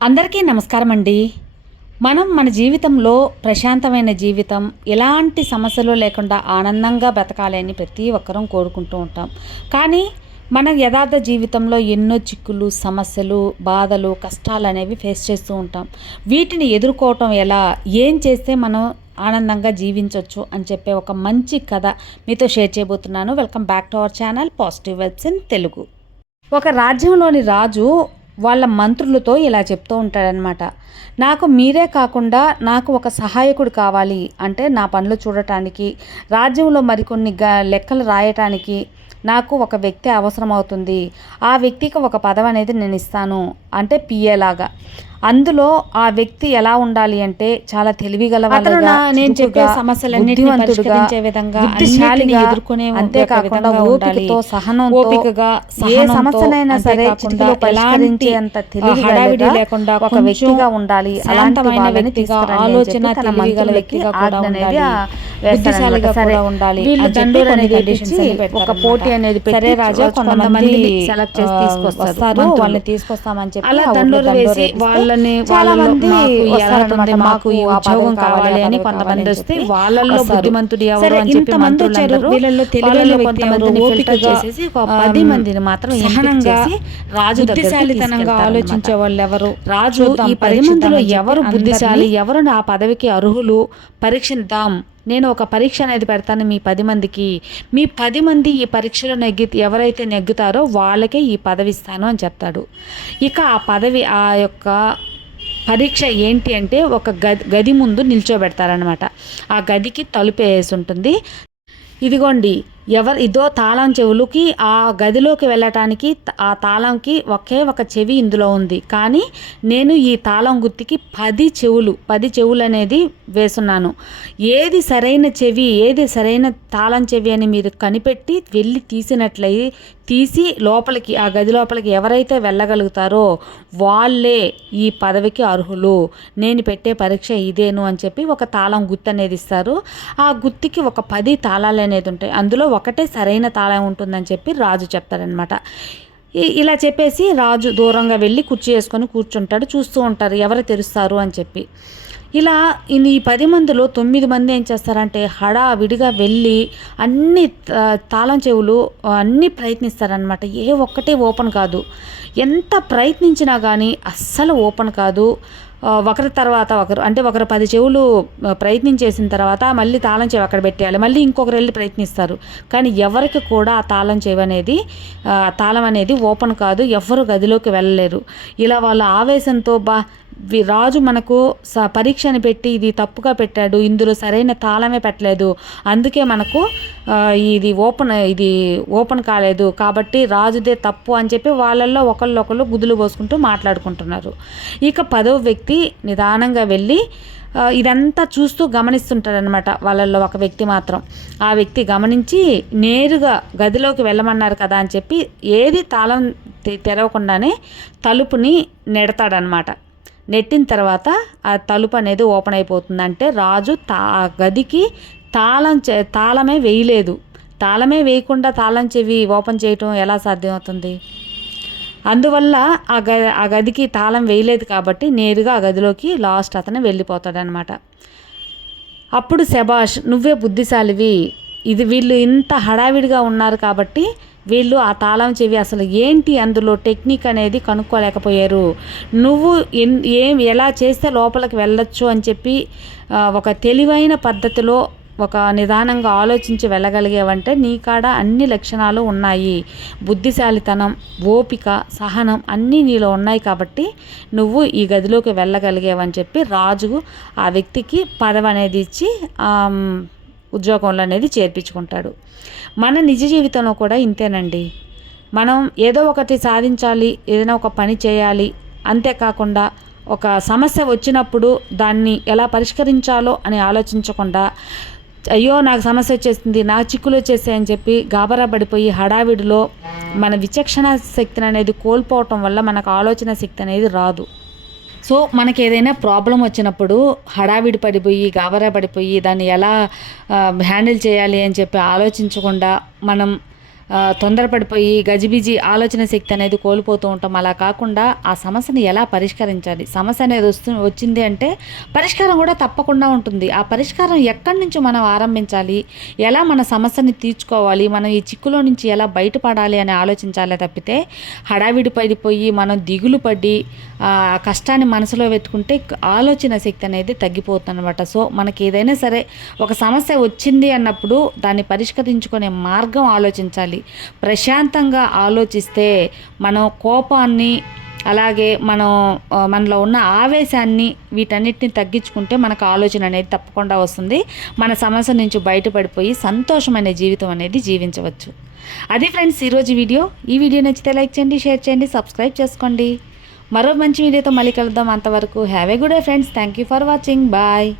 అందరికీ నమస్కారం అండి మనం మన జీవితంలో ప్రశాంతమైన జీవితం ఎలాంటి సమస్యలు లేకుండా ఆనందంగా బ్రతకాలి అని ప్రతి ఒక్కరం కోరుకుంటూ ఉంటాం. కానీ మన యథార్థ జీవితంలో ఎన్నో చిక్కులు సమస్యలు బాధలు కష్టాలు అనేవి ఫేస్ చేస్తూ ఉంటాం. వీటిని ఎదుర్కోవటం ఎలా? ఏం చేస్తే మనం ఆనందంగా జీవించవచ్చు అని చెప్పే ఒక మంచి కథ మీతో షేర్ చేయబోతున్నాను. Welcome back to our channel positive vibes in Telugu ఒక రాజ్యంలోని రాజు వాళ్ళ మంత్రులతో ఇలా చెప్తూ ఉంటాడనమాట నాకు మీరే కాకుండా నాకు ఒక సహాయకుడు కావాలి అంటే నా పనులు చూడటానికి రాజ్యంలో మరికొన్ని గ లెక్కలు రాయటానికి నాకు ఒక వ్యక్తి అవసరం అవుతుంది ఆ వ్యక్తికి ఒక పదవి అనేది నేను ఇస్తాను అంటే పిఏ లాగా అందులో ఆ వ్యక్తి ఎలా ఉండాలి అంటే చాలా తెలివిగల నేను చెప్పే సమస్యలన్నిటిని విధంగా, ఎదుర్కొనే అంతేకాకుండా ఓపికతో. సహనంతో ఓపికగా, ఏ సమస్యనైనా సరే చిటికలో పరిష్కరించే అంత తెలివి లేకుండా ఒక వ్యక్తిగా ఉండాలి అలాంటి వ్యక్తిగా, ఆలోచన చెప్పి తన తెలివి గల మంత్రులకి వ్యక్తిగా కూడా ఉండాలి. ఆ. బుద్ధిశాలిగా సరే, కూడా ఉండాలి వీళ్ళు దండోరా అనేది ఒక. పోటీ అనేది సరే రాజా కొంతమంది సెలెక్ట్ చేసి ఆ, తీసుకొస్తారు మంత్రులు. వాళ్ళని తీసుకొస్తామని చెప్పి అలా ఆ దండోరా వేసి వాళ్ళని చాలా మంది మాకు ఈ మాకు ఆ ఉద్యోగం కావాలి అని ఆ కొంతమంది వస్తే వాళ్ళల్లో. బుద్ధిమంతుడు ఎవరు అని చెప్పి మంత్రులందరూ వీళ్ళల్లో వ్యక్తి కొంతమందిని ఫిల్టర్ చేసేసి ఒక ఆ, పది మందిని మాత్రం సహనంగా, రాజు బుద్ధిశాలితనంగా. ఆలోచించే వాళ్ళు ఎవరు రాజు ఈ పది మందిలో ఎవరు బుద్ధిశాలి ఎవరు నా పదవికి అర్హులు పరీక్షిద్దాం నేను ఒక పరీక్ష అనేది పెడతాను మీ పది మందికి. మీ పది మంది ఈ పరీక్షలో నెగ్గి ఎవరైతే నెగ్గుతారో వాళ్ళకే ఈ పదవి ఇస్తాను అని చెప్తాడు. ఇక ఆ పదవి ఆ యొక్క పరీక్ష ఏంటి అంటే ఒక గది గది ముందు నిల్చోబెడతారనమాట ఆ గదికి తలుపు వేసి ఉంటుంది. ఇదిగోండి ఎవరు ఇదో తాళం చెవులకి ఆ గదిలోకి వెళ్ళటానికి ఆ తాళంకి ఒకే ఒక చెవి ఇందులో ఉంది. కానీ నేను ఈ తాళం గుత్తికి పది చెవులు పది చెవులు అనేది వేసున్నాను. ఏది సరైన చెవి ఏది సరైన తాళం చెవి అని మీరు కనిపెట్టి వెళ్ళి తీసినట్లయి తీసి లోపలికి ఆ గది లోపలికి ఎవరైతే వెళ్ళగలుగుతారో వాళ్ళే ఈ పదవికి అర్హులు. నేను పెట్టే పరీక్ష ఇదేను అని చెప్పి ఒక తాళం గుత్తి అనేది ఇస్తారు. ఆ గుత్తికి ఒక పది తాళాలు అనేది ఉంటాయి. అందులో ఒకటే సరైన తాళం ఉంటుందని చెప్పి రాజు చెప్తారనమాట ఇ- ఇలా చెప్పేసి రాజు దూరంగా వెళ్ళి కుర్చీ వేసుకొని కూర్చుంటాడు చూస్తూ ఉంటారు ఎవరు తెరుస్తారు అని చెప్పి. ఇలా ఈ పది మందిలో తొమ్మిది మంది ఏం చేస్తారంటే హడావిడిగా వెళ్ళి అన్ని తాళం చెవులు అన్నీ ప్రయత్నిస్తారనమాట ఏ ఒక్కటే ఓపెన్ కాదు. ఎంత ప్రయత్నించినా కానీ అస్సలు ఓపెన్ కాదు. ఒకరి తర్వాత ఒకరు అంటే ఒకరు పది చెవులు ప్రయత్నం చేసిన తర్వాత మళ్ళీ తాళం చెవి అక్కడ పెట్టేయాలి. మళ్ళీ ఇంకొకరు వెళ్ళి ప్రయత్నిస్తారు. కానీ ఎవరికి కూడా ఆ తాళం చెవి అనేది తాళం అనేది ఓపెన్ కాదు. ఎవరు గదిలోకి వెళ్ళలేరు. ఇలా వాళ్ళ ఆవేశంతో బా రాజు మనకు స పరీక్షని పెట్టి ఇది తప్పుగా పెట్టాడు. ఇందులో సరైన తాళమే పెట్టలేదు. అందుకే మనకు ఇది ఓపెన్ ఇది ఓపెన్ కాలేదు కాబట్టి రాజుదే తప్పు అని చెప్పి వాళ్ళల్లో ఒకళ్ళొకళ్ళు గుదులు పోసుకుంటూ మాట్లాడుకుంటున్నారు. ఇక పదో వ్యక్తి నిదానంగా వెళ్ళి ఇదంతా చూస్తూ గమనిస్తుంటాడనమాట వాళ్ళల్లో ఒక వ్యక్తి మాత్రం. ఆ వ్యక్తి గమనించి నేరుగా గదిలోకి వెళ్ళమన్నారు కదా అని చెప్పి ఏది తాళం తెరవకుండానే తలుపుని నెడతాడనమాట నెట్టిన తర్వాత ఆ తలుపు అనేది ఓపెన్ అయిపోతుంది అంటే రాజు తా ఆ గదికి తాళం చే తాళమే వేయలేదు. తాళమే వేయకుండా తాళం చెవి ఓపెన్ చేయటం ఎలా సాధ్యమవుతుంది? అందువల్ల ఆ గ ఆ గదికి తాళం వేయలేదు కాబట్టి నేరుగా ఆ గదిలోకి లాస్ట్ అతను వెళ్ళిపోతాడనమాట. అప్పుడు శబాష్ నువ్వే బుద్ధిశాలివి. ఇది వీళ్ళు ఇంత హడావిడిగా ఉన్నారు కాబట్టి వీళ్ళు ఆ తాళం చెవి అసలు ఏంటి అందులో టెక్నిక్ అనేది కనుక్కోలేకపోయారు. నువ్వు ఎన్ ఏం ఎలా చేస్తే లోపలికి వెళ్ళొచ్చు అని చెప్పి ఒక తెలివైన పద్ధతిలో ఒక నిదానంగా ఆలోచించి వెళ్ళగలిగేవంటే నీ కాడ అన్ని లక్షణాలు ఉన్నాయి. బుద్ధిశాలితనం ఓపిక సహనం అన్నీ నీలో ఉన్నాయి కాబట్టి నువ్వు ఈ గదిలోకి వెళ్ళగలిగేవని చెప్పి రాజు ఆ వ్యక్తికి పదవి అనేది ఇచ్చి ఉద్యోగంలో అనేది చేర్పించుకుంటాడు. మన నిజ జీవితంలో కూడా ఇంతేనండి. మనం ఏదో ఒకటి సాధించాలి ఏదైనా ఒక పని చేయాలి అంతేకాకుండా ఒక సమస్య వచ్చినప్పుడు దాన్ని ఎలా పరిష్కరించాలో అని ఆలోచించకుండా అయ్యో నాకు సమస్య వచ్చేసింది నా చిక్కులు వచ్చేసాయని చెప్పి గాబరా పడిపోయి హడావిడిలో మన విచక్షణ శక్తిని అనేది కోల్పోవటం వల్ల మనకు ఆలోచన శక్తి అనేది రాదు. సో మనకి ఏదైనా ప్రాబ్లం వచ్చినప్పుడు హడావిడి పడిపోయి గాబరా పడిపోయి దాన్ని ఎలా హ్యాండిల్ చేయాలి అని చెప్పి ఆలోచించకుండా మనం తొందరపడిపోయి గజిబిజి ఆలోచన శక్తి అనేది కోల్పోతూ ఉంటాం. అలా కాకుండా ఆ సమస్యని ఎలా పరిష్కరించాలి? సమస్య అనేది వస్తు వచ్చింది అంటే పరిష్కారం కూడా తప్పకుండా ఉంటుంది. ఆ పరిష్కారం ఎక్కడి నుంచి మనం ఆరంభించాలి? ఎలా మన సమస్యని తీర్చుకోవాలి? మనం ఈ చిక్కులో నుంచి ఎలా బయటపడాలి అని ఆలోచించాలే తప్పితే హడావిడి పడిపోయి మనం దిగులు పడి కష్టాన్ని మనసులో పెట్టుకుంటే ఆలోచన శక్తి అనేది తగ్గిపోతుందన్నమాట. సో మనకి ఏదైనా సరే ఒక సమస్య వచ్చింది అన్నప్పుడు దాన్ని పరిష్కరించుకునే మార్గం ఆలోచించాలి. ప్రశాంతంగా ఆలోచిస్తే మనం కోపాన్ని అలాగే మనం మనలో ఉన్న ఆవేశాన్ని వీటన్నిటిని తగ్గించుకుంటే మనకు ఆలోచన అనేది తప్పకుండా వస్తుంది. మన సమస్య నుంచి బయటపడిపోయి సంతోషమైన జీవితం అనేది జీవించవచ్చు. అది ఫ్రెండ్స్ ఈరోజు వీడియో. ఈ వీడియో నచ్చితే లైక్ చేయండి షేర్ చేయండి సబ్స్క్రైబ్ చేసుకోండి. మరో మంచి వీడియోతో మళ్ళీ కలుద్దాం. అంతవరకు have a good day friends. Thank you for watching. Bye.